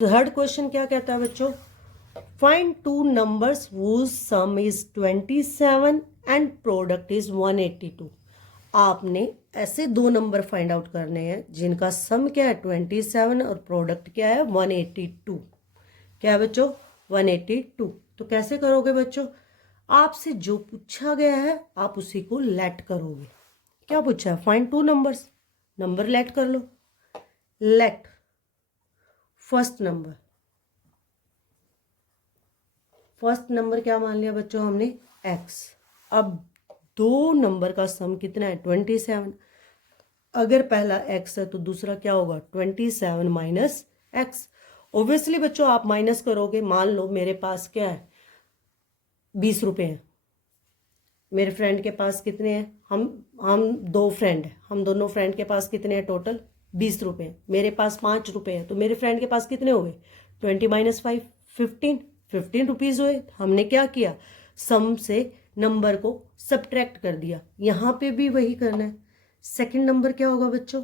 Third question क्या कहता है बच्चों, find two numbers whose some is 27 and product is 182। आपने ऐसे दो नंबर फाइंड आउट करने हैं जिनका सम क्या है 27 और प्रोडक्ट क्या है 182। क्या है बच्चों 182। तो कैसे करोगे बच्चों, आपसे जो पूछा गया है आप उसी को लेट करोगे। क्या पूछा है, find two numbers, number let कर लो। Let first number, first number क्या मान लिया बच्चों हमने x। अब दो नंबर का सम कितना है 27। अगर पहला x है तो दूसरा क्या होगा 27 माइनस एक्स। ओब्वियसली बच्चों आप माइनस करोगे, मान लो मेरे पास क्या है 20 रुपये हैं, मेरे फ्रेंड के पास कितने हैं, हम दो फ्रेंड हैं, हम दोनों फ्रेंड के पास कितने हैं टोटल 20 रुपये हैं। मेरे पास 5 रुपये हैं तो मेरे फ्रेंड के पास कितने हो गए 20 माइनस 5 15 रुपीज़ हुए। हमने क्या किया, सम से नंबर को सब्ट्रैक्ट कर दिया। यहाँ पे भी वही करना है। सेकंड नंबर क्या होगा बच्चों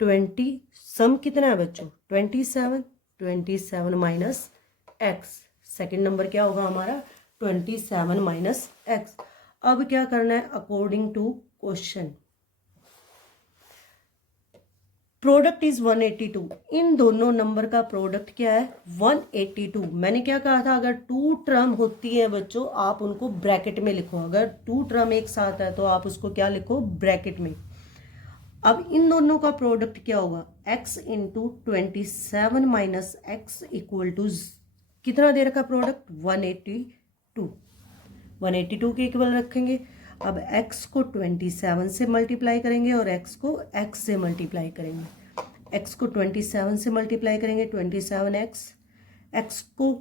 20, सम कितना है बच्चों 27 माइनस एक्स। सेकेंड नंबर क्या होगा हमारा 27 माइनस एक्स। अब क्या करना है according to question, product is 182। इन दोनों नंबर का प्रोडक्ट क्या है 182। मैंने क्या कहा था, अगर टू टर्म होती है बच्चों आप उनको ब्रैकेट में लिखो। अगर टू टर्म एक साथ है तो आप उसको क्या लिखो ब्रैकेट में। अब इन दोनों का प्रोडक्ट क्या होगा x into 27 minus x equal to कितना दे रखा प्रोडक्ट 182। 182 के इक्वल रखेंगे। अब x को 27 से मल्टीप्लाई करेंगे और x को x से मल्टीप्लाई करेंगे। x को 27 से मल्टीप्लाई करेंगे 27x, x को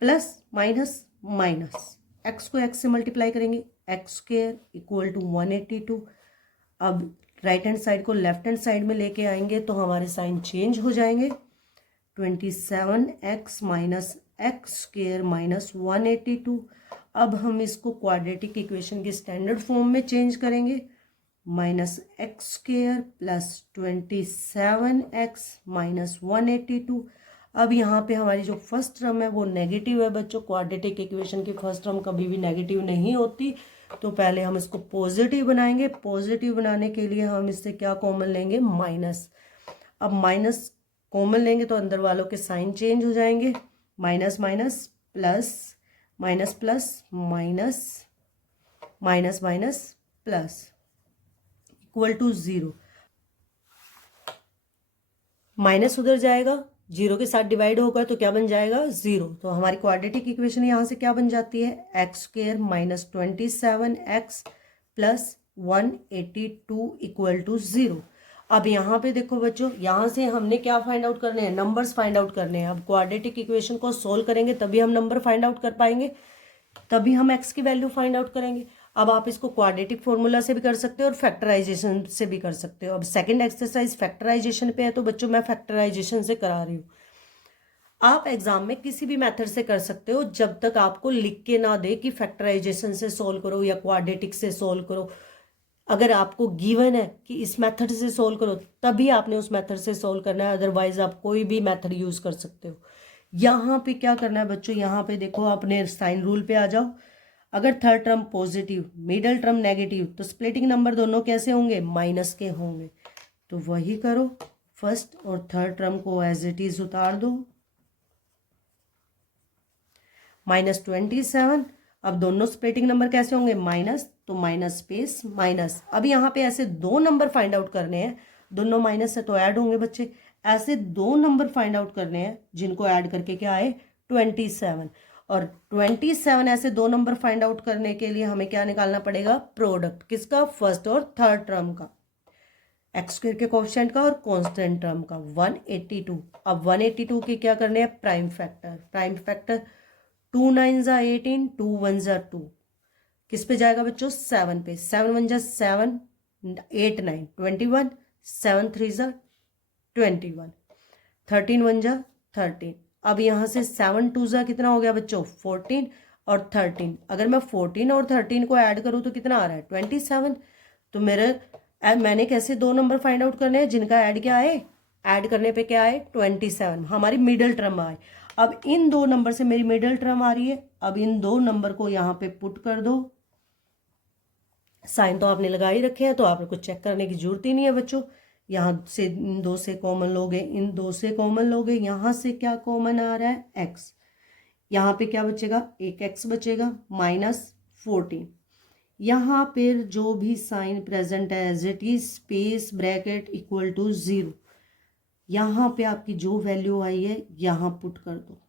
प्लस माइनस माइनस, x को x से मल्टीप्लाई करेंगे एक्स स्क्वायर इक्वल टू 182। अब राइट हैंड साइड को लेफ्ट हैंड साइड में लेके आएंगे तो हमारे साइन चेंज हो जाएंगे। 27x minus x square minus 182। अब हम इसको क्वाड्रेटिक इक्वेशन की स्टैंडर्ड फॉर्म में चेंज करेंगे। Minus x square plus 27x minus 182। अब यहाँ पे हमारी जो फर्स्ट टर्म है वो नेगेटिव है बच्चों। क्वाड्रेटिक इक्वेशन की फर्स्ट टर्म कभी भी नेगेटिव नहीं होती, तो पहले हम इसको पॉजिटिव बनाएंगे। पॉजिटिव बनाने के लिए हम इससे क्या कॉमन लेंगे माइनस। अब माइनस कॉमन लेंगे तो अंदर वालों के साइन चेंज हो जाएंगे। Minus minus plus, minus plus minus, minus minus plus equal to 0। Minus उधर जाएगा, 0 के साथ डिवाइड होगा तो क्या बन जाएगा 0। तो हमारी क्वाड्रेटिक इक्वेशन यहाँ से क्या बन जाती है x square minus 27x plus 182 equal to 0। अब यहाँ पे देखो बच्चों, यहाँ से हमने क्या फाइंड आउट करने हैं नंबर्स फाइंड आउट करने हैं। अब क्वाड्रेटिक इक्वेशन को सोल्व करेंगे तभी हम नंबर फाइंड आउट कर पाएंगे, तभी हम x की वैल्यू फाइंड आउट करेंगे। अब आप इसको क्वाड्रेटिक फॉर्मूला से भी कर सकते हो और फैक्टराइजेशन से भी कर सकते हो। अब सेकंड एक्सरसाइज फैक्टराइजेशन पे है तो बच्चों मैं फैक्टराइजेशन से करा रही हूँ। आप एग्जाम में किसी भी मेथड से कर सकते हो जब तक आपको लिख के ना दे कि फैक्टराइजेशन से सोल्व करो या क्वाड्रेटिक से सोल्व करो। अगर आपको गिवन है कि इस मेथड से सोल्व करो तभी आपने उस मेथड से सोल्व करना है, अदरवाइज आप कोई भी मेथड यूज कर सकते हो। यहाँ पे क्या करना है बच्चों, यहाँ पे देखो अपने साइन रूल पे आ जाओ। अगर third term positive middle term negative तो स्प्लिटिंग नंबर दोनों कैसे होंगे माइनस के होंगे। तो वही करो, फर्स्ट और थर्ड टर्म को एज इट इज उतार दो। माइनस 27, अब दोनों स्प्लिटिंग नंबर कैसे होंगे माइनस, तो माइनस स्पेस माइनस। अब यहाँ पे ऐसे दो नंबर फाइंड आउट करने हैं, दोनों माइनस है तो ऐड होंगे बच्चे। ऐसे दो नंबर फाइंड आउट करने हैं जिनको ऐड करके क्या आए 27। और 27 ऐसे दो नंबर फाइंड आउट करने के लिए हमें क्या निकालना पड़ेगा प्रोडक्ट किसका, फर्स्ट और थर्ड टर्म का, एक्स स्क्वायर के कोएफिशिएंट का और कांस्टेंट टर्म का 182। अब 182 के क्या करने हैं प्राइम फैक्टर। प्राइम फैक्टर 2 9 जा 18, 2 1 जा 2, किस पे जाएगा बच्चों 7 पे। 7 1 जा 7, 8 9 21, 7 3 जा 21, 13 1 जा 13। अब यहाँ से 7 2 जा कितना हो गया बच्चों 14 और 13। अगर मैं 14 और 13 को ऐड करूँ तो कितना आ रहा है 27। तो मैंने कैसे दो नंबर फाइंड आउट करने हैं जिनका ऐड क्या है ऐड करने पे क्या आए 27, हमारी मिडल टर्म आए। अब इन दो नंबर से मेरी मिडल टर्म आ रही है, अब इन दो नंबर को यहाँ पे पुट कर दो। साइन तो आपने लगा ही रखे हैं तो आपने कुछ चेक करने की जरूरत ही नहीं है बच्चों। यहाँ से इन दो से कॉमन लोगे, इन दो से कॉमन लोगे, यहाँ से क्या कॉमन आ रहा है एक्स, यहाँ पे क्या बचेगा एक एक्स बचेगा -14। यहाँ पर जो भी साइन प्रेजेंट है as it is space bracket equal to 0, यहाँ पे आपकी जो वैल्यू आई है यहाँ पुट कर दो।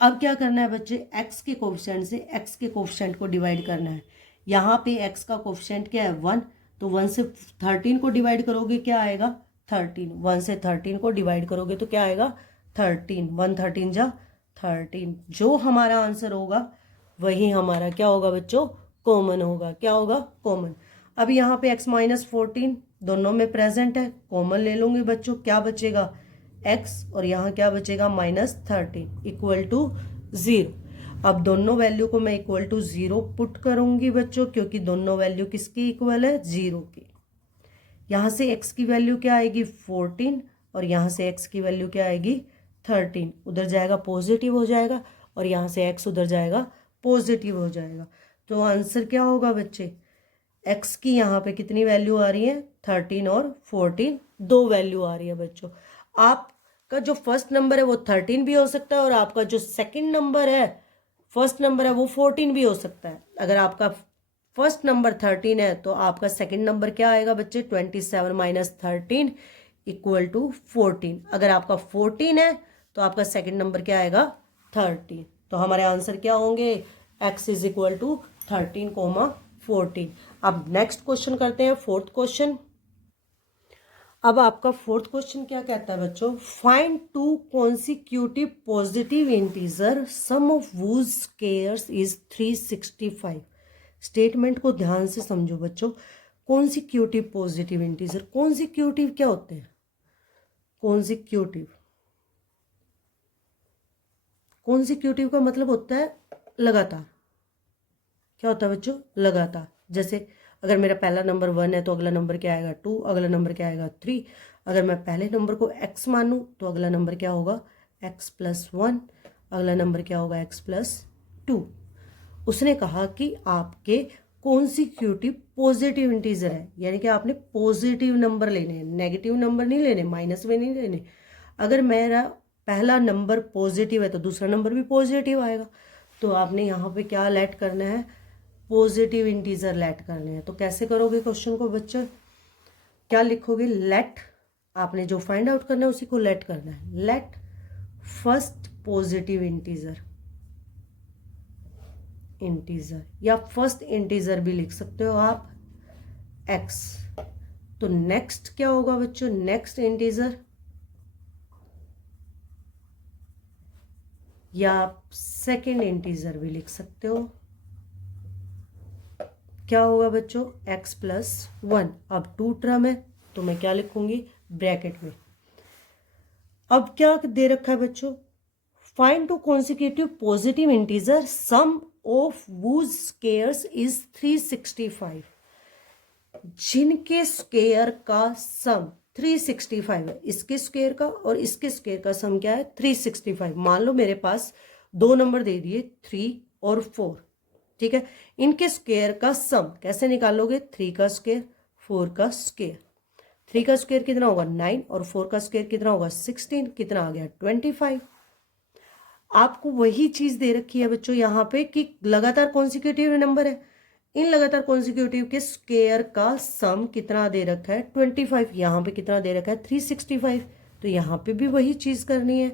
अब क्या करना है बच्चे, x के कोफिशिएंट से x के कोफिशिएंट को डिवाइड करना है। यहाँ पे x का कोफिशिएंट क्या है 1, तो 1 से 13 को डिवाइड करोगे क्या आएगा 13, 1 से 13 को डिवाइड करोगे तो क्या आएगा 13, 1 13 जा 13। जो हमारा आंसर होगा वही हमारा क्या होगा बच्चों कॉमन होगा। क्या होगा कॉमन। अब यहाँ पे x -14 दोनों में प्रेजेंट है, कॉमन ले लूंगी बच्चों, क्या बचेगा x और यहाँ क्या बचेगा -13 इक्वल टू 0। अब दोनों वैल्यू को मैं इक्वल टू 0 पुट करूंगी बच्चों, क्योंकि दोनों वैल्यू किसकी इक्वल है 0 की। यहाँ से x की वैल्यू क्या आएगी 14 और यहाँ से x की वैल्यू क्या आएगी 13, उधर जाएगा पॉजिटिव हो जाएगा और यहाँ से x उधर जाएगा पॉजिटिव हो जाएगा। तो आंसर क्या होगा बच्चे, x की यहाँ पे कितनी वैल्यू आ रही है 13 और 14, दो वैल्यू आ रही है बच्चों। आपका जो फर्स्ट नंबर है वो 13 भी हो सकता है और आपका जो सेकंड नंबर है फर्स्ट नंबर है वो 14 भी हो सकता है। अगर आपका फर्स्ट नंबर 13 है तो आपका सेकंड नंबर क्या आएगा बच्चे 27 - 13 इक्वल टू 14। अगर आपका 14 है तो आपका सेकंड नंबर क्या आएगा 13। तो हमारे आंसर क्या होंगे x इज इक्वल टू 13,14। अब नेक्स्ट क्वेश्चन करते हैं, फोर्थ क्वेश्चन। अब आपका फोर्थ क्वेश्चन क्या कहता है बच्चों, find two consecutive positive integer sum of whose squares is 365। Statement को ध्यान से समझो बच्चों। कॉन्सिक्यूटिव पॉजिटिव इंटीजर, कॉन्सिक्यूटिव क्या होते हैं, कॉन्सिक्यूटिव, कॉन्सिक्यूटिव का मतलब होता है लगातार। क्या होता है बच्चों लगातार। जैसे अगर मेरा पहला नंबर 1 है तो अगला नंबर क्या आएगा 2, अगला नंबर क्या आएगा 3। अगर मैं पहले नंबर को x मानूं तो अगला नंबर क्या होगा x+1, अगला नंबर क्या होगा x+2। उसने कहा कि आपके कॉन्सिक्यूटिव पॉजिटिव इंटीजर है, यानी कि आपने पॉजिटिव नंबर लेने हैं, नेगेटिव नंबर नहीं लेने, माइनस में नहीं लेने। अगर मेरा पहला नंबर पॉजिटिव है तो दूसरा नंबर भी पॉजिटिव आएगा। तो आपने यहाँ पे क्या लेट करना है पॉजिटिव इंटीजर लेट करने हैं। तो कैसे करोगे क्वेश्चन को बच्चे, क्या लिखोगे, लेट, आपने जो फाइंड आउट करना है उसी को लेट करना है। Let first positive integer, integer या फर्स्ट इंटीजर भी लिख सकते हो आप x। तो नेक्स्ट क्या होगा बच्चों, नेक्स्ट इंटीजर, या आप सेकेंड इंटीजर भी लिख सकते हो। क्या होगा बच्चों x+1। अब 2 टर्म है तो मैं क्या लिखूंगी ब्रैकेट में। अब क्या दे रखा है बच्चों, find two consecutive positive integer sum of whose squares is 365। जिनके स्क्वायर का सम 365 है, इसके स्क्वायर का और इसके स्क्वायर का सम क्या है 365। मान लो मेरे पास दो नंबर दे दिए 3 और 4, ठीक है। इनके स्क्वायर का सम कैसे निकालोगे, 3 का स्क्वायर 4 का स्क्वायर। 3 का स्क्वायर कितना होगा 9 और 4 का स्क्वायर कितना होगा 16, कितना आ गया 25। आपको वही चीज दे रखी है बच्चों यहाँ पे कि लगातार कॉन्सिक्यूटिव नंबर है, इन लगातार कॉन्सिक्यूटिव के स्क्वायर का सम कितना दे रखा है 25, यहाँ पे कितना दे रखा है 365। तो यहाँ पे भी वही चीज करनी है।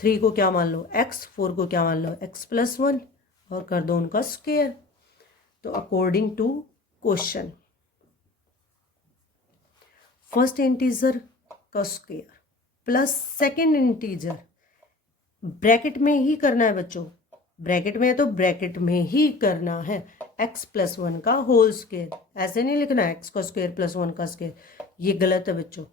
3 को क्या मान लो x, 4 को क्या मान लो x+1 और कर दो उनका स्क्वायर। तो according to question first integer का square plus second integer, bracket में ही करना है बच्चों, ब्रैकेट में है तो ब्रैकेट में ही करना है, x+1 का होल स्क्वायर। ऐसे नहीं लिखना है x का स्क्वायर +1 का स्क्वायर, ये गलत है बच्चों।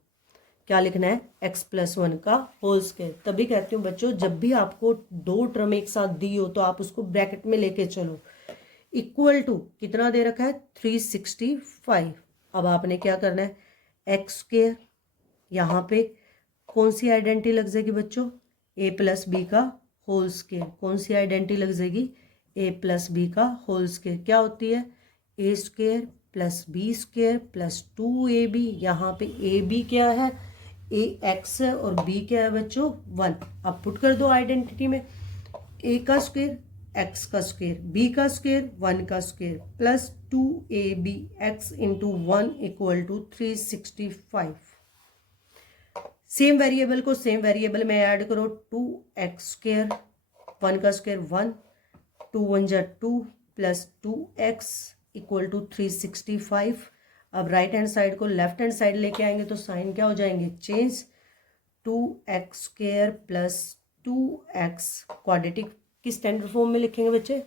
क्या लिखना है x+1 का होल स्क्वायर। तभी कहती हूँ बच्चों जब भी आपको दो टर्म एक साथ दी हो तो आप उसको ब्रैकेट में लेके चलो। इक्वल टू कितना दे रखा है 365। अब आपने क्या करना है x स्क्वायर, यहाँ पे कौन सी आइडेंटिटी लग जाएगी बच्चों, ए प्लस बी का होल स्क्वायर। कौन सी आइडेंटिटी लग जाएगी, ए प्लस बी का होल स्क्वायर। क्या होती है, A square plus B square plus 2ab। यहाँ पे ए बी क्या है, ए एक्स है और बी क्या है बच्चों 1। अब पुट कर दो आइडेंटिटी में, ए का स्क्वायर एक्स का स्क्वायर बी का स्क्वायर 1 का square plus 2ab x into 1 equal to 365। Same variable को सेम वेरिएबल में ऐड करो, 2x स्क्वायर 1 का स्क्वायर 1, 2 1 जा 2 प्लस 2x इक्वल टू 365। अब राइट हैंड साइड को लेफ्ट हैंड साइड लेके आएंगे तो साइन क्या हो जाएंगे, change. 2x square plus 2x quadratic की स्टैंडर्ड फॉर्म में लिखेंगे बच्चे।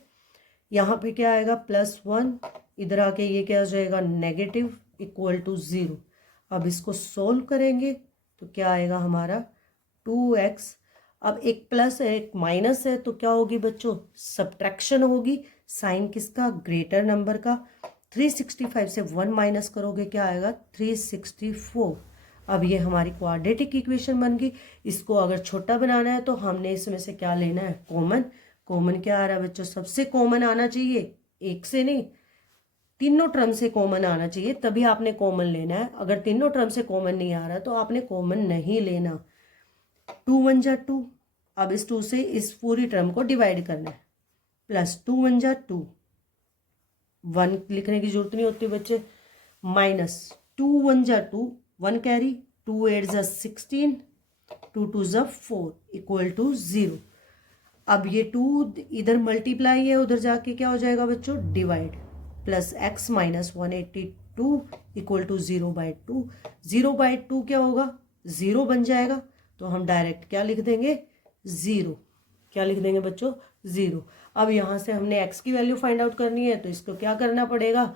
यहाँ पे क्या आएगा +1, इधर आके ये क्या हो जाएगा नेगेटिव इक्वल टू 0। अब इसको सोल्व करेंगे तो क्या आएगा हमारा 2x। अब एक प्लस है एक माइनस है तो क्या होगी बच्चों, सब्ट्रैक्शन होगी। साइन किसका, ग्रेटर नंबर का। 365 से 1 माइनस करोगे क्या आएगा 364। अब ये हमारी क्वाड्रेटिक इक्वेशन बन गई। इसको अगर छोटा बनाना है तो हमने इसमें से क्या लेना है, कॉमन। कॉमन क्या आ रहा है बच्चों, सबसे कॉमन आना चाहिए, एक से नहीं तीनों टर्म से कॉमन आना चाहिए, तभी आपने कॉमन लेना है। अगर तीनों टर्म से कॉमन नहीं आ रहा तो आपने कॉमन नहीं लेना। 2 1 जा 2, अब इस 2 से इस पूरी टर्म को डिवाइड करना है, प्लस 2 1 जा 2, 1 लिखने की जरूरत नहीं होती बच्चे, माइनस 2 1 जा 2, 1 कैरी, 2 8 जा 16, 2 2 जा 4 इक्वल टू 0। अब ये 2 इधर मल्टीप्लाई है, उधर जाके क्या हो जाएगा बच्चों divide, plus x minus 182 equal to 0/2। 0/2 क्या होगा, 0 बन जाएगा। तो हम डायरेक्ट क्या लिख देंगे 0। क्या लिख देंगे बच्चों 0। अब यहाँ से हमने x की वैल्यू फाइंड आउट करनी है तो इसको क्या करना पड़ेगा,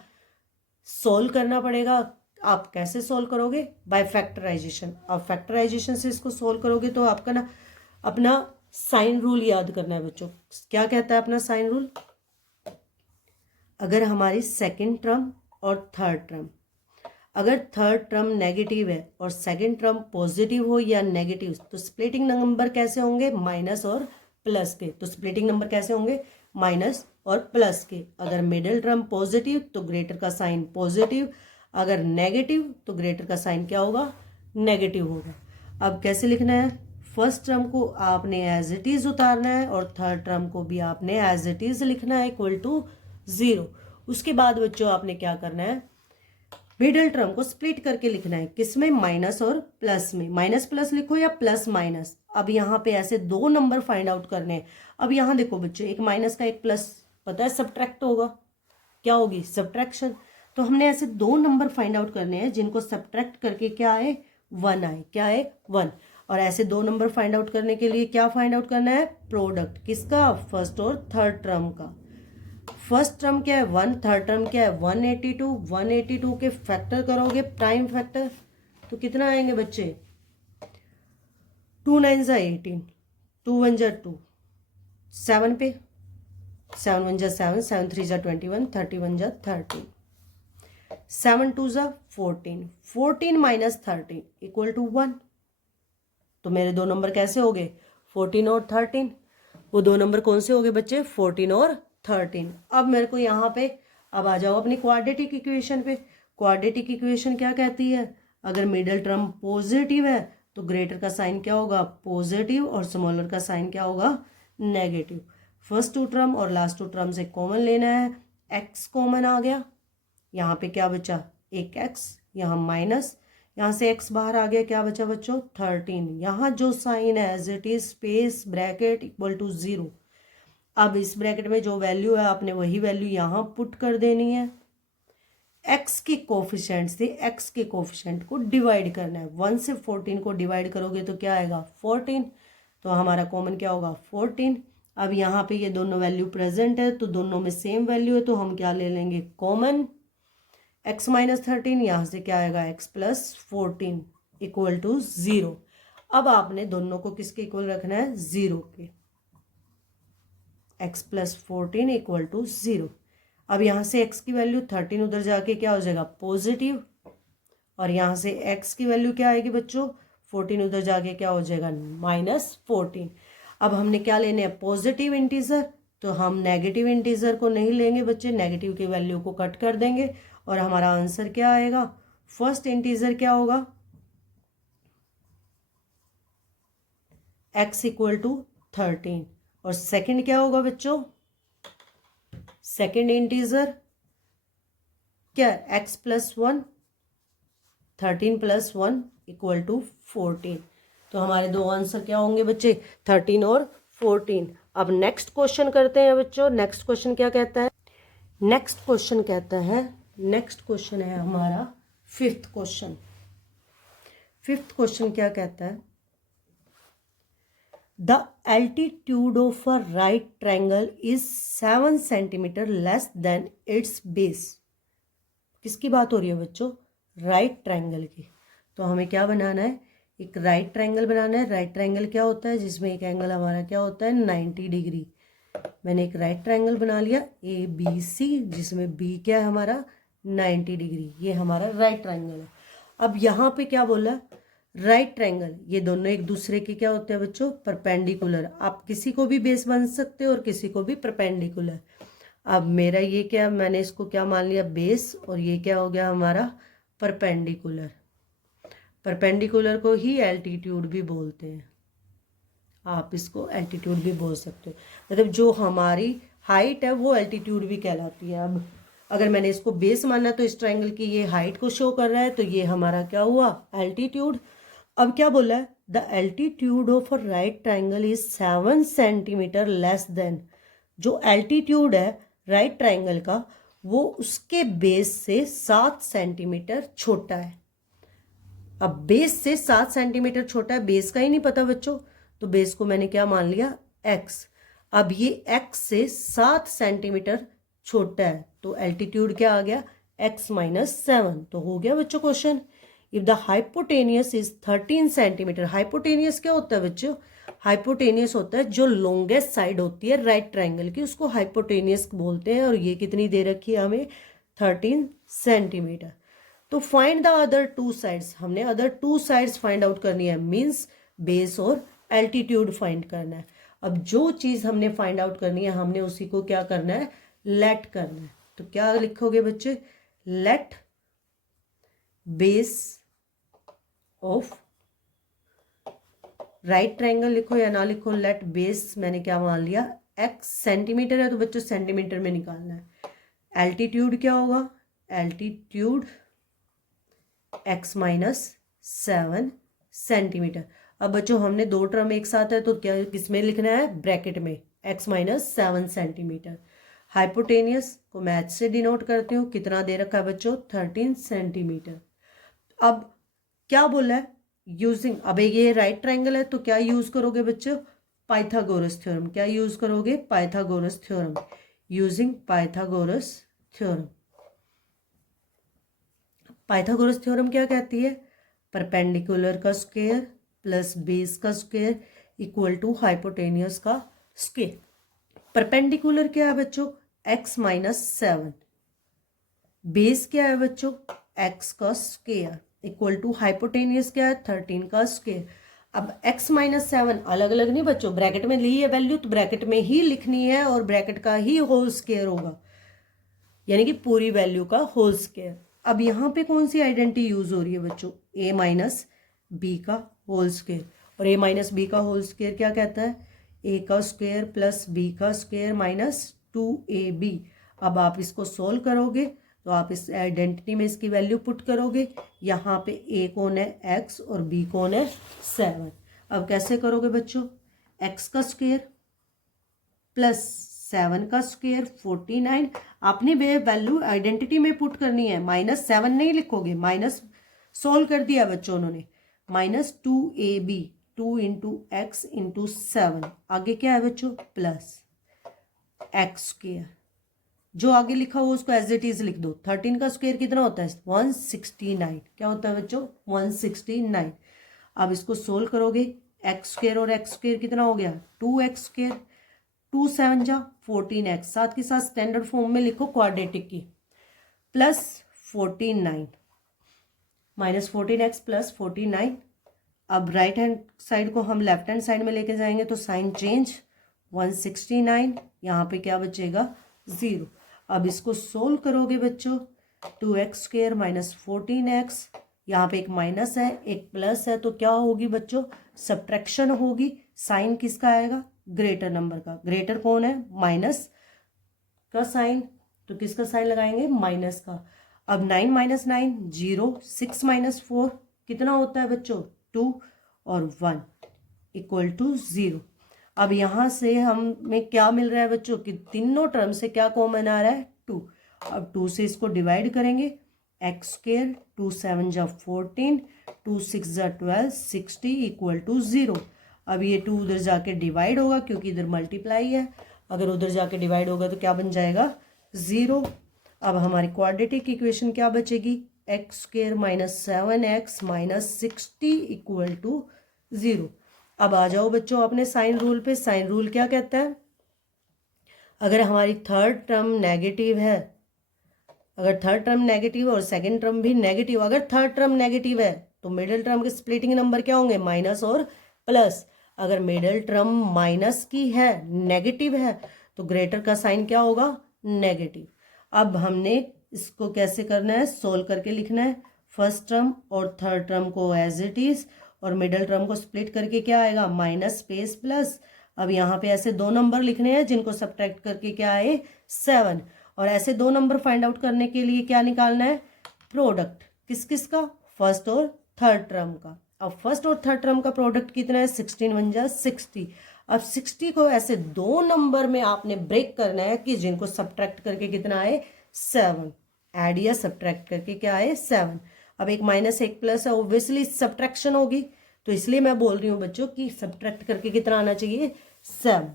सोल्व करना पड़ेगा। आप कैसे सोल्व करोगे, बाय फैक्टराइजेशन। अब फैक्टराइजेशन से इसको सोल्व करोगे तो आपका ना अपना साइन रूल याद करना है बच्चों। क्या कहता है अपना साइन रूल, अगर हमारी सेकंड टर्म और थर्ड टर्म, अगर थर्ड टर्म नेगेटिव है और सेकंड टर्म पॉजिटिव हो या नेगेटिव, तो स्प्लिटिंग नंबर कैसे होंगे, माइनस और प्लस के। तो स्प्लिटिंग नंबर कैसे होंगे, माइनस और प्लस के। अगर मिडिल टर्म पॉजिटिव तो ग्रेटर का साइन पॉजिटिव, अगर नेगेटिव तो ग्रेटर का साइन क्या होगा, नेगेटिव होगा। अब कैसे लिखना है, फर्स्ट टर्म को आपने एज इट इज उतारना है और थर्ड टर्म को भी आपने एज इट इज लिखना है इक्वल टू 0। उसके बाद बच्चों आपने क्या करना है, मिडिल टर्म को स्प्लिट करके लिखना है, किसमें, माइनस और प्लस में। माइनस प्लस लिखो या प्लस माइनस। अब यहाँ पे ऐसे 2 नंबर फाइंड आउट करने हैं। अब यहाँ देखो बच्चों, एक माइनस का एक प्लस पता है सब्ट्रैक्ट होगा, क्या होगी सब्ट्रैक्शन। तो हमने ऐसे 2 नंबर फाइंड आउट करने हैं जिनको सब्ट्रैक्ट करके क्या आए 1 आए, क्या आए 1। और ऐसे 2 नंबर फाइंड आउट करने के लिए क्या फाइंड आउट करना है, प्रोडक्ट किसका, फर्स्ट और थर्ड टर्म का। फर्स्ट टर्म क्या है 1, थर्ड टर्म क्या है 182। 182 के फैक्टर करोगे प्राइम फैक्टर तो कितना आएंगे बच्चे, 2 9 जा 18, 2 1 जा 2, 7 पे 7 1 जा 7, 7 3 जा 21, 31 जा 30, 7 2 जा 14, 14 माइनस 13 इक्वल टू 1। तो मेरे 2 नंबर कैसे हो गए 14 और 13। वो 2 नंबर कौन से हो गए बच्चे 14 और 13। अब मेरे को यहाँ पे अब आ जाओ अपनी क्वाड्रेटिक इक्वेशन पे। क्वाड्रेटिक इक्वेशन क्या कहती है, अगर मिडिल टर्म पॉजिटिव है तो ग्रेटर का साइन क्या होगा पॉजिटिव और स्मॉलर का साइन क्या होगा नेगेटिव। फर्स्ट 2 टर्म और लास्ट 2 टर्म से कॉमन लेना है, x कॉमन आ गया, यहाँ पे क्या बचा एक x, यहाँ माइनस, यहाँ से x बाहर आ गया, क्या बचा बच्चों 13। यहाँ जो साइन है as it is space bracket equal to 0। अब इस ब्रैकेट में जो वैल्यू है आपने वही वैल्यू यहाँ पुट कर देनी है, x के कोफिशिएंट से x के कोफिशिएंट को डिवाइड करना है। 1 से 14 को डिवाइड करोगे तो क्या आएगा 14। तो हमारा कॉमन क्या होगा 14। अब यहाँ पे ये दोनों वैल्यू प्रेजेंट है तो दोनों में सेम वैल्यू है तो हम क्या ले लेंगे कॉमन, x माइनस 13, यहाँ से क्या आएगा x प्लस 14 इक्वल टू 0। अब आपने दोनों को किसके इक्वल रखना है 0 के, x प्लस 14 इक्वल टू 0। अब यहाँ से x की वैल्यू 13 उधर जाके क्या हो जाएगा पॉजिटिव और यहाँ से x की वैल्यू क्या आएगी बच्चों, 14 उधर जाके क्या हो जाएगा, -14। अब हमने क्या लेने हैं, पॉजिटिव इंटीजर, तो हम नेगेटिव इंटीजर को नहीं लेंगे बच्चे, नेगेटिव की वैल्यू को कट कर देंगे और हमारा आंसर क्या आएगा, फर्स्ट इंटीजर क्या होगा, x = 13, और सेकंड क्या होगा बच्चों, सेकंड इंटीजर क्या, x + 1, 13 + 1 = 14। तो हमारे दो आंसर क्या होंगे बच्चे, 13 और 14। अब नेक्स्ट क्वेश्चन करते हैं बच्चों। नेक्स्ट क्वेश्चन क्या कहता है, नेक्स्ट क्वेश्चन कहता है, नेक्स्ट क्वेश्चन है हमारा फिफ्थ क्वेश्चन। फिफ्थ क्वेश्चन क्या कहता है, the altitude of a right triangle is 7 centimetre less than it's base. किसकी बात हो रही है बच्चों, राइट ट्रायंगल की। तो हमें क्या बनाना है, एक राइट ट्रायंगल बनाना है। राइट ट्रायंगल क्या होता है, जिसमें एक एंगल हमारा क्या होता है, 90 डिग्री। मैंने एक राइट ट्रायंगल बना लिया ABC, जिसमें B क्या है हमारा, 90 डिग्री। ये हमारा राइट ट्रायंगल है। अब यहाँ पे क्या बोला, राइट ट्रायंगल, ये दोनों एक दूसरे के क्या होते हैं बच्चों, परपेंडिकुलर। आप किसी को भी बेस बन सकते हो और किसी को भी परपेंडिकुलर। अब मेरा ये क्या, मैंने इसको क्या मान लिया, बेस, और ये क्या हो गया हमारा, परपेंडिकुलर। परपेंडिकुलर को ही एल्टीट्यूड भी बोलते हैं, आप इसको एल्टीट्यूड भी बोल सकते हो। मतलब जो हमारी हाइट है वो एल्टीट्यूड भी कहलाती है। अब अगर मैंने इसको बेस माना तो इस ट्रायंगल की ये हाइट को शो कर रहा है, तो ये हमारा क्या हुआ, एल्टीट्यूड। अब क्या बोला है, the altitude of a right triangle is 7 centimetre less than. जो एल्टीट्यूड है राइट ट्रायंगल का, वो उसके बेस से 7 सेंटीमीटर छोटा है। अब बेस से 7 सेंटीमीटर छोटा है, बेस का ही नहीं पता बच्चों, तो बेस को मैंने क्या मान लिया, x। अब ये x से 7 सेंटीमीटर छोटा है, तो एल्टीट्यूड क्या आ गया, x - 7। तो हो गया बच्चों question. If the hypotenuse is 13 centimetre. Hypotenuse क्या होता है बच्चों, हाइपोटेनियस होता है जो लॉन्गेस्ट साइड होती है राइट ट्रायंगल की, उसको हाइपोटेनियस बोलते हैं। और ये कितनी दे रखी है हमें, 13 सेंटीमीटर। तो फाइंड द अदर 2 साइड्स, हमने अदर 2 साइड्स फाइंड आउट करनी है, मीन्स बेस और एल्टीट्यूड फाइंड करना है। अब जो चीज़ हमने फाइंड आउट करनी है, हमने उसी को क्या करना है, लेट करना है। तो क्या लिखोगे बच्चे, let base of right triangle लिखो या ना लिखो, लेट बेस मैंने क्या मान लिया, x सेंटीमीटर है तो बच्चों सेंटीमीटर में निकालना है। एल्टीट्यूड क्या होगा, एल्टीट्यूड x - 7 सेंटीमीटर। अब बच्चों हमने दो टर्म एक साथ है तो क्या किसमें लिखना है, ब्रैकेट में, x - 7 सेंटीमीटर। हाइपोटेनियस को मैं h से डिनोट करती हूँ, कितना दे रखा है बच्चों, 13 सेंटीमीटर। अब क्या बोला है, यूजिंग, अब ये राइट ट्रायंगल है तो क्या यूज करोगे बच्चों, पाइथागोरस थ्योरम। क्या यूज करोगे, Pythagoras theorem, using Pythagoras theorem. Pythagoras theorem क्या कहती है, परपेंडिकुलर का स्क्वायर प्लस बेस का स्क्वायर इक्वल टू हाइपोटेनियस का स्क्वायर। परपेंडिकुलर क्या है बच्चों, x - 7, बेस क्या है बच्चों, x का स्क्वायर इक्वल टू हाइपोटेनियस क्या है, 13 का स्क्वायर। अब x - 7 अलग अलग नहीं बच्चों, ब्रैकेट में ली है वैल्यू तो ब्रैकेट में ही लिखनी है और ब्रैकेट का ही होल स्क्वायर होगा, यानी कि पूरी वैल्यू का होल स्क्वायर। अब यहाँ पे कौन सी आइडेंटिटी यूज हो रही है बच्चों, a - b का होल स्क्वायर। और a - b का होल स्क्वायर क्या कहता है, a का स्क्वायर प्लस b का स्क्वायर माइनस 2ab। अब आप इसको सोल्व करोगे तो आप इस आइडेंटिटी में इसकी वैल्यू पुट करोगे। यहाँ पे a कौन है, x, और b कौन है, 7। अब कैसे करोगे बच्चों, x का स्क्वायर प्लस 7 का स्क्वायर 49। आपने वे वैल्यू आइडेंटिटी में पुट करनी है, -7 नहीं लिखोगे, माइनस सोल्व कर दिया बच्चों उन्होंने, -2ab, 2 × x × 7। आगे क्या है बच्चों, प्लस x स्क्वायर, जो आगे लिखा हो उसको एज इट इज लिख दो। 13 का स्क्वायर कितना होता है, 169। क्या होता है बच्चों, 169। अब इसको सोल्व करोगे, x स्क्वायर और x स्क्वायर कितना हो गया, 2x स्क्वायर, 2 7 जा 14x, साथ के साथ स्टैंडर्ड फॉर्म में लिखो क्वाड्रेटिक की, प्लस 49 -14x प्लस 49। अब राइट हैंड साइड को हम लेफ्ट हैंड साइड में लेके जाएंगे तो साइन चेंज 169, यहाँ पे क्या बचेगा 0। अब इसको सोल्व करोगे बच्चों 2x² माइनस 14x, यहाँ पे एक माइनस है एक प्लस है तो क्या होगी बच्चों सब्ट्रैक्शन होगी। साइन किसका आएगा ग्रेटर नंबर का, ग्रेटर कौन है माइनस का साइन, तो किसका साइन लगाएंगे माइनस का। अब 9 माइनस 9 0, 6 माइनस 4 कितना होता है बच्चों 2 और 1 इक्वल टू 0। अब यहाँ से हमें क्या मिल रहा है बच्चों कि तीनों टर्म से क्या कॉमन आ रहा है 2। अब 2 से इसको डिवाइड करेंगे x², 2 7 जा 14, 2 6 जा 12, 60 इक्वल टू 0। अब ये 2 उधर जाके डिवाइड होगा क्योंकि इधर मल्टीप्लाई है, अगर उधर जाके डिवाइड होगा तो क्या बन जाएगा 0। अब हमारी क्वाड्रेटिक इक्वेशन क्या बचेगी x² minus 7x minus 60 equal to 0। अब आ जाओ बच्चों अपने साइन रूल पे। साइन रूल क्या कहता है, अगर हमारी थर्ड टर्म नेगेटिव है, अगर थर्ड टर्म नेगेटिव और सेकंड टर्म भी नेगेटिव, अगर थर्ड टर्म नेगेटिव है तो मिडिल टर्म के स्प्लिटिंग नंबर क्या होंगे माइनस और प्लस। अगर मिडिल टर्म माइनस की है नेगेटिव है तो ग्रेटर का साइन क्या होगा नेगेटिव। अब हमने इसको कैसे करना है सोल्व करके लिखना है, फर्स्ट टर्म और थर्ड टर्म को एज इट इज और मिडिल टर्म को स्प्लिट करके क्या आएगा माइनस स्पेस प्लस। अब यहाँ पे ऐसे दो नंबर लिखने हैं जिनको सब्ट्रैक्ट करके क्या आए 7, और ऐसे दो नंबर फाइंड आउट करने के लिए क्या निकालना है प्रोडक्ट किस किस का फर्स्ट और थर्ड टर्म का। अब फर्स्ट और थर्ड टर्म का प्रोडक्ट कितना है 16 1 जा 60। अब 60 को ऐसे दो नंबर में आपने ब्रेक करना है कि जिनको सब्ट्रैक्ट करके कितना आए 7, ऐड या सब्ट्रैक्ट करके क्या आए 7। अब एक माइनस एक प्लस है ऑब्वियसली सब्ट्रैक्शन होगी, तो इसलिए मैं बोल रही हूँ बच्चों कि सब्ट्रैक्ट करके कितना आना चाहिए 7।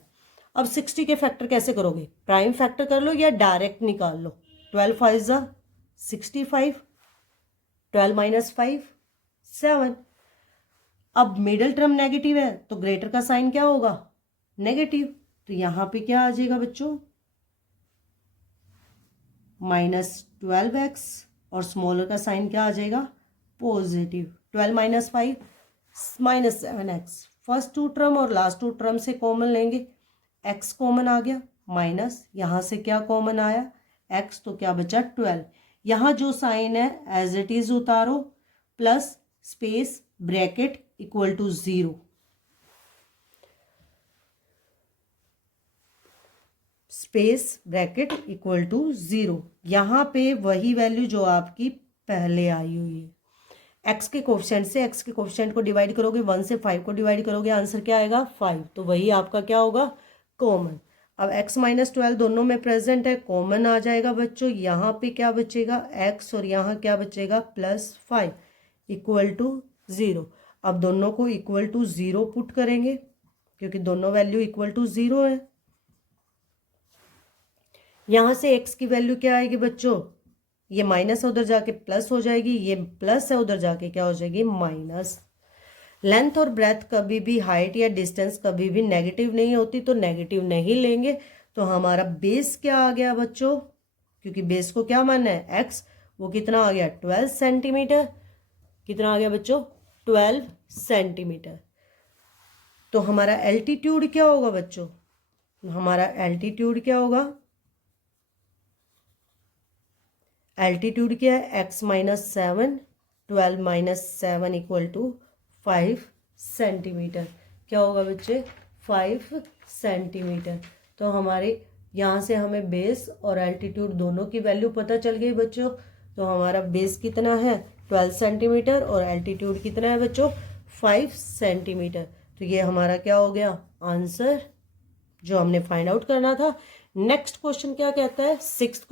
अब 60 के फैक्टर कैसे करोगे, प्राइम फैक्टर कर लो या डायरेक्ट निकाल लो। 12 5 जा 65, 12 माइनस 5 7। अब मिडिल टर्म नेगेटिव है तो ग्रेटर का साइन क्या होगा नेगेटिव, तो यहां पे क्या आ जाएगा बच्चों -12x और स्मॉलर का साइन क्या आ जाएगा positive. 12 minus 5 -7x। First two term और लास्ट टू टर्म से कॉमन लेंगे, x कॉमन आ गया माइनस, यहां से क्या कॉमन आया x, तो क्या बचा 12। यहां जो साइन है एज इट इज उतारो plus space bracket equal to 0। Space bracket equal to 0। यहां पे वही वैल्यू जो आपकी पहले आई हुई है, x के कोफिशिएंट से x के कोफिशिएंट को डिवाइड करोगे 1 से 5 को डिवाइड करोगे आंसर क्या आएगा 5, तो वही आपका क्या होगा कॉमन। अब x माइनस 12 दोनों में प्रेजेंट है कॉमन आ जाएगा बच्चों, यहाँ पे क्या बचेगा x और यहाँ क्या बचेगा +5 इक्वल टू 0। अब दोनों को इक्वल टू 0 पुट करेंगे क्योंकि दोनों वैल्यू इक्वल टू 0 है। यहां से x की वैल्यू क्या आएगी बच्चों, ये माइनस है उधर जाके प्लस हो जाएगी, ये प्लस है उधर जाके क्या हो जाएगी माइनस। लेंथ और ब्रेथ कभी भी हाइट या डिस्टेंस कभी भी नेगेटिव नहीं होती, तो नेगेटिव नहीं लेंगे। तो हमारा बेस क्या आ गया बच्चों, क्योंकि बेस को क्या मानना है x, वो कितना आ गया 12 सेंटीमीटर। कितना आ गया बच्चों 12 सेंटीमीटर। तो हमारा एल्टीट्यूड क्या होगा बच्चों, हमारा एल्टीट्यूड क्या होगा, एल्टीट्यूड क्या है x minus 7, 12 minus 7 equal to 5 centimetre. क्या होगा बच्चे 5 सेंटीमीटर। तो हमारे यहाँ से हमें बेस और एल्टीट्यूड दोनों की वैल्यू पता चल गई बच्चों। तो हमारा बेस कितना है 12 सेंटीमीटर और एल्टीट्यूड कितना है बच्चों 5 सेंटीमीटर। तो ये हमारा क्या हो गया आंसर जो हमने फाइंड आउट करना था। नेक्स्ट क्वेश्चन क्या कहता है, सिक्स्थ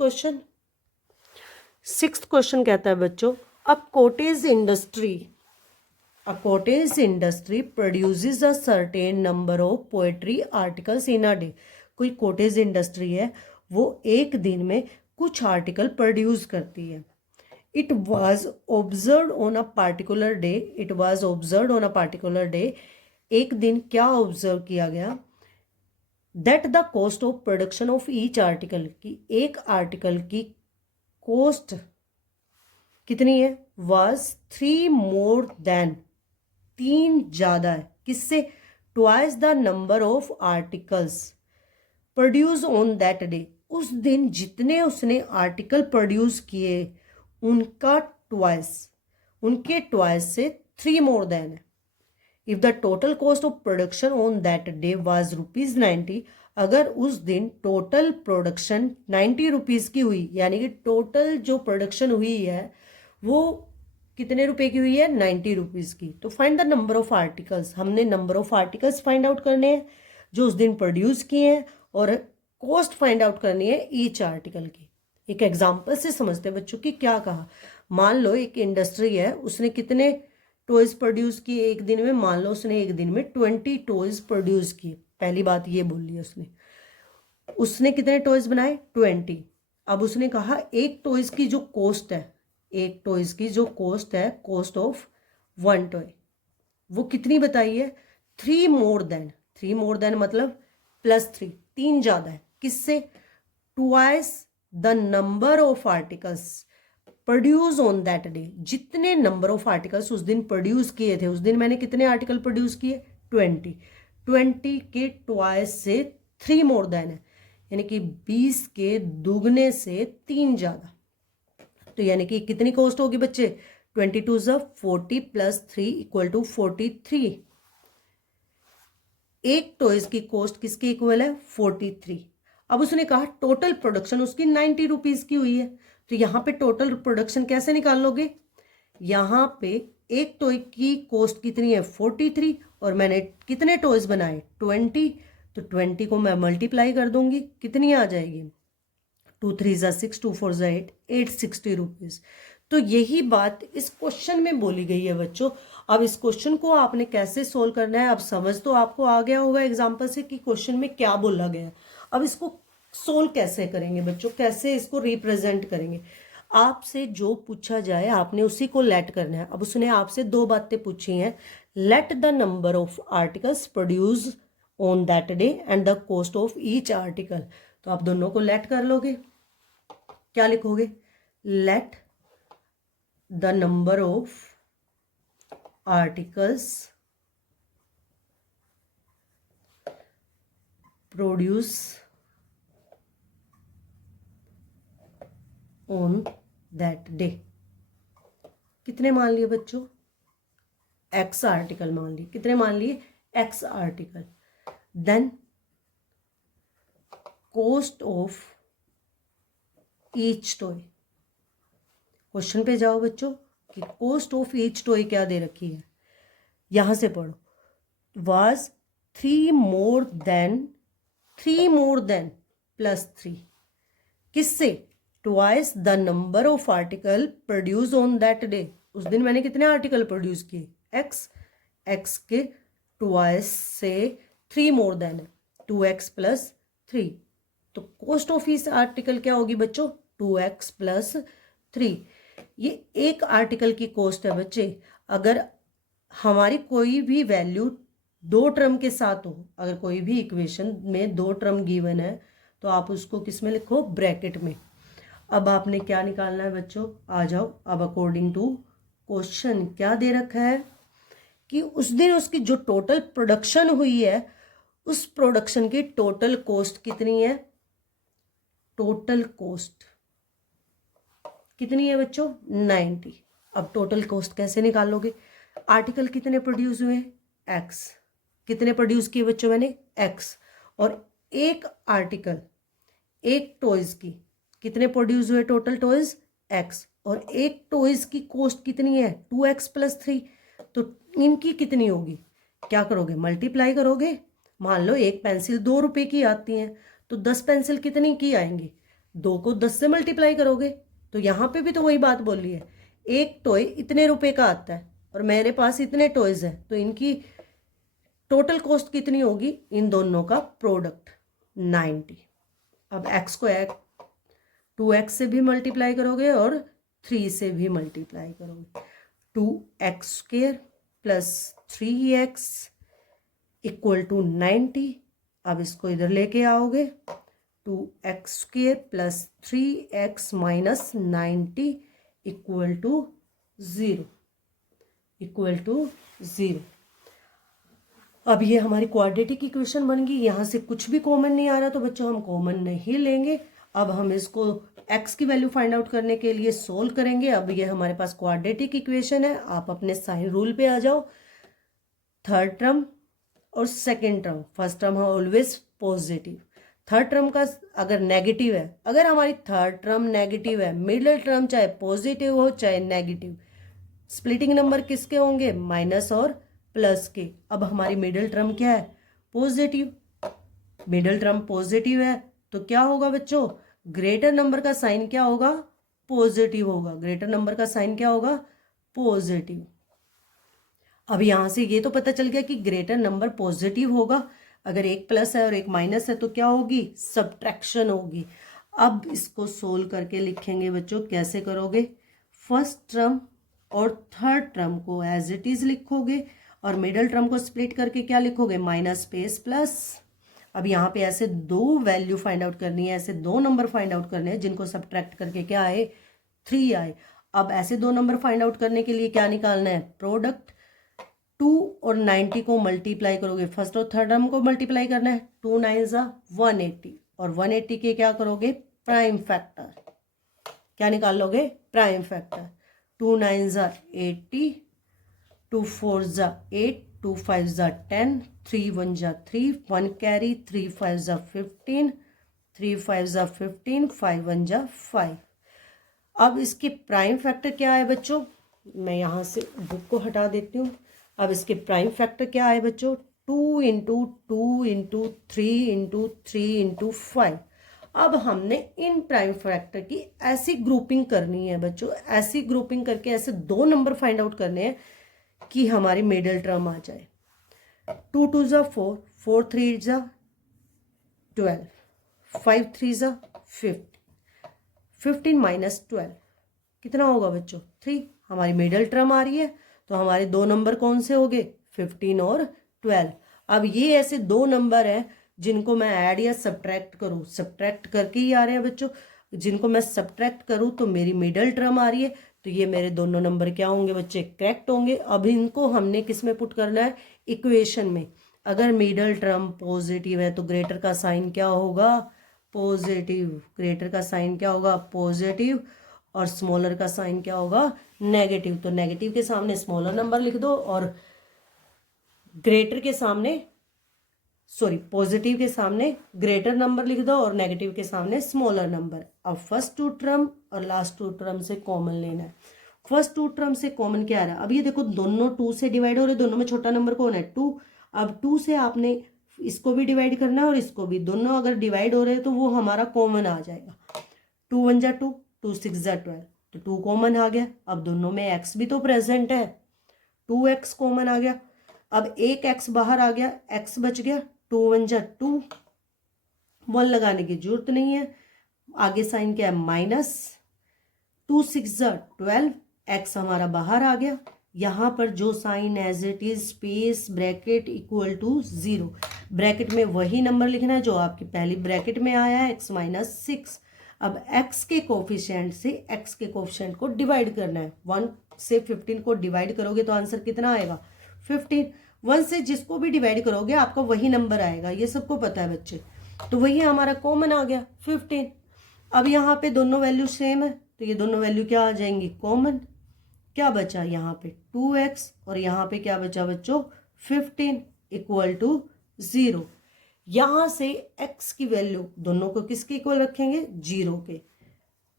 क्वेश्चन कहता है बच्चों, a cottage industry produces a certain number of poetry articles in a day. कोई कॉटेज इंडस्ट्री है वो एक दिन में कुछ आर्टिकल प्रोड्यूस करती है। It was observe on a particular day, एक दिन क्या ऑब्जर्व किया गया, that the cost of production of each article, की एक आर्टिकल की कॉस्ट कितनी है वाज 3 मोर देन, 3 ज़्यादा है किससे, twice the number of articles produce on that day, उस दिन जितने उसने आर्टिकल प्रोड्यूस किए उनका ट्वाइस, उनके ट्वाइस से 3 मोर देन है। If the total cost of production on that day was ₹90, अगर उस दिन टोटल प्रोडक्शन 90 रुपीज़ की हुई, यानी कि टोटल जो प्रोडक्शन हुई है वो कितने रुपए की हुई है, 90 रुपीज़ की। तो find the number of articles, हमने number of articles find out करने हैं जो उस दिन प्रोड्यूस किए हैं, और कॉस्ट फाइंड आउट करनी है ईच आर्टिकल की। एक एग्जाम्पल से समझते हैं बच्चों की क्या कहा। मान लो एक इंडस्ट्री है, उसने कितने टॉयज प्रोड्यूस किए एक दिन में, मान लो उसने एक दिन में 20 टॉयज प्रोड्यूस किए। पहली बात ये बोल ली उसने कितने टॉयज बनाए, 20। अब उसने कहा एक टॉयज की जो कॉस्ट है, एक टॉयज की जो कॉस्ट है, कॉस्ट ऑफ 1 टॉय, वो कितनी बताई है, 3 मोर देन। 3 मोर देन मतलब +3, 3 ज़्यादा है किससे, twice the number of articles produce on that day, जितने नंबर ऑफ आर्टिकल्स उस दिन प्रोड्यूस किए थे। उस दिन मैंने कितने आर्टिकल प्रोड्यूस किए, 20। 20 के ट्वाइस से 3 मोर देन है, यानी कि 20 के दुगने से 3 ज़्यादा। तो यानी कि कितनी कॉस्ट होगी बच्चे, 22 ज़ 40 + 3 = 43। एक टॉयज की कॉस्ट किसके इक्वल है, 43। अब उसने कहा टोटल प्रोडक्शन उसकी 90 रुपीज़ की हुई है, तो यहाँ पे टोटल प्रोडक्शन कैसे निकाल लोगे, यहाँ पे एक टॉय की कॉस्ट कितनी है, 43, और मैंने कितने टॉयज बनाए, 20, तो 20 को मैं मल्टीप्लाई कर दूंगी, कितनी आ जाएगी, 2 3 ज़ा 6, 2 4 ज़ा 8, 860 रुपीज़। तो यही बात इस क्वेश्चन में बोली गई है बच्चों। अब इस क्वेश्चन को आपने कैसे सोल्व करना है, अब समझ तो आपको आ गया होगा एग्जाम्पल से कि क्वेश्चन में क्या बोला गया है। अब इसको सोल्व कैसे करेंगे बच्चों, कैसे इसको रिप्रेजेंट करेंगे। आपसे जो पूछा जाए आपने उसी को लेट करना है। अब उसने आपसे 2 बातें पूछी हैं, let the number of articles produce on that day and the cost of each article. तो आप दोनों को लेट कर लोगे, क्या लिखोगे, let the number of articles produce on that day, कितने मान लिए बच्चों, x आर्टिकल मान लिए, कितने मान लिए, x article. Then cost of each toy, question पे जाओ बच्चों कि कॉस्ट ऑफ ईच टॉय क्या दे रखी है, यहां से पढ़ो, was 3 more than, 3 more than +3 किससे, twice the number of article produce on that day. उस दिन मैंने कितने आर्टिकल प्रोड्यूस किए, x के ट्वाइस से 3 मोर देन है, 2x + 3। तो कॉस्ट ऑफ इस आर्टिकल क्या होगी बच्चों, 2x + 3। ये एक आर्टिकल की कॉस्ट है बच्चे। अगर हमारी कोई भी वैल्यू 2 टर्म के साथ हो, अगर कोई भी इक्वेशन में 2 टर्म गिवन है तो आप उसको किस में लिखो, ब्रैकेट में। अब आपने क्या निकालना है बच्चों, आ जाओ। अब अकॉर्डिंग टू क्वेश्चन क्या दे रखा है कि उस दिन उसकी जो टोटल प्रोडक्शन हुई है उस प्रोडक्शन की टोटल कॉस्ट कितनी है, टोटल कॉस्ट कितनी है बच्चों, 90। अब टोटल कॉस्ट कैसे निकालोगे, आर्टिकल कितने प्रोड्यूस हुए, x, कितने प्रोड्यूस किए बच्चों मैंने, x, और एक आर्टिकल, एक टॉयज की कितने प्रोड्यूस हुए, टोटल टॉयज x, और एक टॉयज की कॉस्ट कितनी है, 2x + 3। तो इनकी कितनी होगी, क्या करोगे, मल्टीप्लाई करोगे। मान लो एक पेंसिल 2 रुपए की आती है, तो 10 पेंसिल कितनी की आएंगी, 2 को 10 से मल्टीप्लाई करोगे। तो यहाँ पे भी तो वही बात बोल रही है, एक टॉय इतने रुपए का आता है और मेरे पास इतने टॉयज हैं, तो इनकी टोटल कॉस्ट कितनी होगी, इन दोनों का प्रोडक्ट 90। अब x को 2x से भी मल्टीप्लाई करोगे और 3 से भी मल्टीप्लाई करोगे, 2x² + 3x = 90। अब इसको इधर लेके आओगे, 2x² + 3x - 90 = 0 इक्वल टू 0। अब ये हमारी क्वाड्रेटिक इक्वेशन बन गई। यहाँ से कुछ भी कॉमन नहीं आ रहा तो बच्चों हम कॉमन नहीं लेंगे। अब हम इसको x की वैल्यू फाइंड आउट करने के लिए सोल्व करेंगे। अब ये हमारे पास क्वाड्रेटिक इक्वेशन है। आप अपने साइन रूल पे आ जाओ। थर्ड टर्म और सेकेंड टर्म, फर्स्ट टर्म है ऑलवेज पॉजिटिव, थर्ड टर्म का अगर नेगेटिव है, अगर हमारी थर्ड टर्म नेगेटिव है, मिडिल टर्म चाहे पॉजिटिव हो चाहे नेगेटिव, स्प्लिटिंग नंबर किसके होंगे? माइनस और प्लस के। अब हमारी मिडिल टर्म क्या है? पॉजिटिव। मिडिल टर्म पॉजिटिव है तो क्या होगा बच्चों? ग्रेटर नंबर का साइन क्या होगा? पॉजिटिव होगा। ग्रेटर नंबर का साइन क्या होगा? पॉजिटिव। अब यहां से ये तो पता चल गया कि ग्रेटर नंबर पॉजिटिव होगा। अगर एक प्लस है और एक माइनस है तो क्या होगी? सब्ट्रैक्शन होगी। अब इसको सोल्व करके लिखेंगे बच्चों। कैसे करोगे? फर्स्ट टर्म और थर्ड टर्म को एज इट इज लिखोगे और मिडिल टर्म को स्प्लिट करके क्या लिखोगे? Minus space plus. अब यहाँ पे ऐसे दो वैल्यू फाइंड आउट करनी है, ऐसे दो नंबर फाइंड आउट करने हैं जिनको सब्ट्रैक्ट करके क्या आए? 3 आए। अब ऐसे दो नंबर फाइंड आउट करने के लिए क्या निकालना है? प्रोडक्ट। 2 और 90 को मल्टीप्लाई करोगे, फर्स्ट और थर्ड टर्म को मल्टीप्लाई करना है। 2 9 180 और 180 के क्या करोगे? Prime factor. क्या निकाल लोगे? Prime factor. 2 9 80, 2 4 8, 2 5 10, 3 1 3, 1 कैरी, 3 5 15, 3 5 15, 5 1 5। अब इसके प्राइम फैक्टर क्या है बच्चों? मैं यहाँ से बुक को हटा देती हूँ। अब इसके प्राइम फैक्टर क्या है बच्चों? 2 इंटू 2 इंटू 3 इंटू 3 इंटू 5। अब हमने इन प्राइम फैक्टर की ऐसी ग्रुपिंग करनी है बच्चों, ऐसी ग्रुपिंग करके ऐसे दो नंबर फाइंड आउट करने हैं कि हमारी मिडिल टर्म आ जाए। 2 2 4, 4 3 12, 5 3 15, 15 माइनस 12 कितना होगा बच्चों? 3। हमारी मिडिल टर्म आ रही है तो हमारे दो नंबर कौन से हो गए? 15 और 12। अब ये ऐसे दो नंबर हैं जिनको मैं ऐड या सब्ट्रैक्ट करूँ, सब्ट्रैक्ट करके ही आ रहे हैं बच्चों। जिनको मैं सब्ट्रैक्ट करूँ तो मेरी मिडिल टर्म आ रही है, तो ये मेरे दोनों नंबर क्या होंगे बच्चे? करेक्ट होंगे। अब इनको हमने किस में पुट करना है? इक्वेशन में। अगर मिडिल टर्म पॉजिटिव है तो ग्रेटर का साइन क्या होगा? पॉजिटिव। ग्रेटर का साइन क्या होगा? पॉजिटिव। और स्मॉलर का साइन क्या होगा? नेगेटिव। तो नेगेटिव के सामने स्मॉलर नंबर लिख दो और ग्रेटर के सामने, सॉरी, पॉजिटिव के सामने ग्रेटर नंबर लिख दो और नेगेटिव के सामने स्मॉलर नंबर। अब फर्स्ट टू टर्म और लास्ट टू टर्म से कॉमन लेना है। फर्स्ट टू टर्म से कॉमन क्या आ रहा है? अब ये देखो दोनों 2 से डिवाइड हो रहे, दोनों में छोटा नंबर कौन है? 2। अब 2 से आपने इसको भी डिवाइड करना है और इसको भी, दोनों अगर डिवाइड हो रहे हैं तो वो हमारा कॉमन आ जाएगा। 2 1 2, 2 6 12, तो 2 कॉमन आ गया। अब दोनों में x भी तो प्रेजेंट है, 2x कॉमन आ गया। अब एक x बाहर आ गया, x बच गया। 2 1 2, 1 लगाने की जरूरत नहीं है। आगे साइन क्या है? माइनस। 2 6 12, x हमारा बाहर आ गया। यहाँ पर जो sign as it is, space bracket equal to 0, bracket में वही नंबर लिखना है जो आपकी पहली ब्रैकेट में आया है, x माइनस 6। अब x के कोफिशिएंट से x के कोफिशिएंट को डिवाइड करना है। 1 से 15 को डिवाइड करोगे तो आंसर कितना आएगा? 15। 1 से जिसको भी डिवाइड करोगे आपका वही नंबर आएगा, ये सबको पता है बच्चे। तो वही हमारा कॉमन आ गया 15। अब यहाँ पे दोनों वैल्यू सेम है तो ये दोनों वैल्यू क्या आ जाएंगी? कॉमन। क्या बचा यहाँ पे? 2x और यहाँ पे क्या बचा बच्चों? 15 इक्वल टू 0। यहां से x की वैल्यू दोनों को किसके इक्वल रखेंगे? 0 के।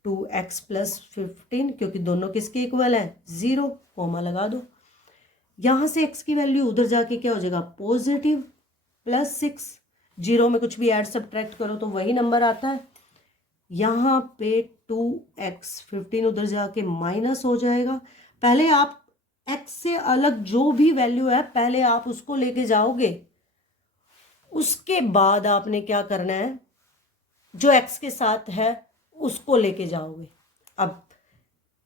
2x प्लस 15, क्योंकि दोनों किसके इक्वल है? 0, कॉमा लगा दो। यहां से x की वैल्यू उधर जाके क्या हो जाएगा? Positive plus 6। 0 में कुछ भी ऐड सब्ट्रैक्ट करो तो वही नंबर आता है। यहाँ पे 2x, 15 उधर जाके माइनस हो जाएगा। पहले आप x से अलग जो भी वैल्यू है पहले आप उसको लेके जाओगे, उसके बाद आपने क्या करना है? जो x के साथ है उसको लेके जाओगे। अब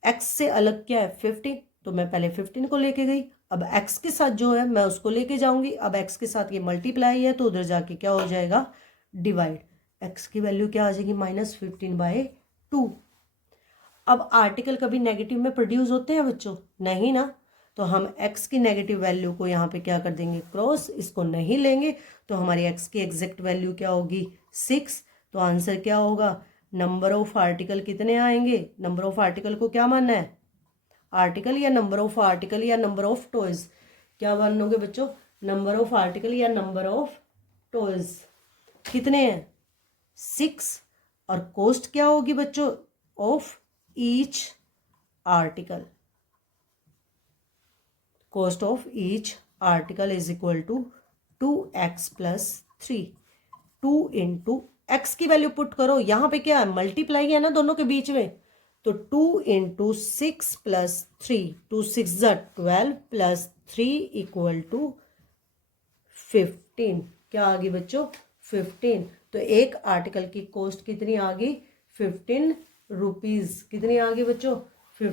x से अलग क्या है? 15, तो मैं पहले 15 को लेके गई। अब x के साथ जो है मैं उसको लेके जाऊंगी। अब x के साथ ये मल्टीप्लाई है तो उधर जाके क्या हो जाएगा? डिवाइड। x की वैल्यू क्या आ जाएगी? -15/2। अब आर्टिकल कभी नेगेटिव में प्रोड्यूस होते हैं बच्चों? नहीं ना। तो हम x की नेगेटिव वैल्यू को यहाँ पे क्या कर देंगे, क्रॉस, इसको नहीं लेंगे तो हमारी x की एग्जैक्ट वैल्यू क्या होगी, 6। तो आंसर क्या होगा, नंबर ऑफ आर्टिकल कितने आएंगे, नंबर ऑफ आर्टिकल को क्या मानना है, आर्टिकल या नंबर ऑफ आर्टिकल या नंबर ऑफ टॉयज, क्या मानोगे बच्चों, नंबर ऑफ आर्टिकल या नंबर ऑफ टॉयज। कितने हैं, 6। और कॉस्ट क्या होगी बच्चों, of each article, cost of each article is equal to 2x plus 3। 2 into x की वैल्यू पुट करो, यहाँ पे क्या है, मल्टीप्लाई है ना दोनों के बीच में, तो 2 into 6 plus 3, 2 6 12 plus 3 equal to 15। क्या आ गई बच्चों, 15। तो एक आर्टिकल की कॉस्ट कितनी आ गई, 15 रुपीज। कितनी आ गई बच्चों,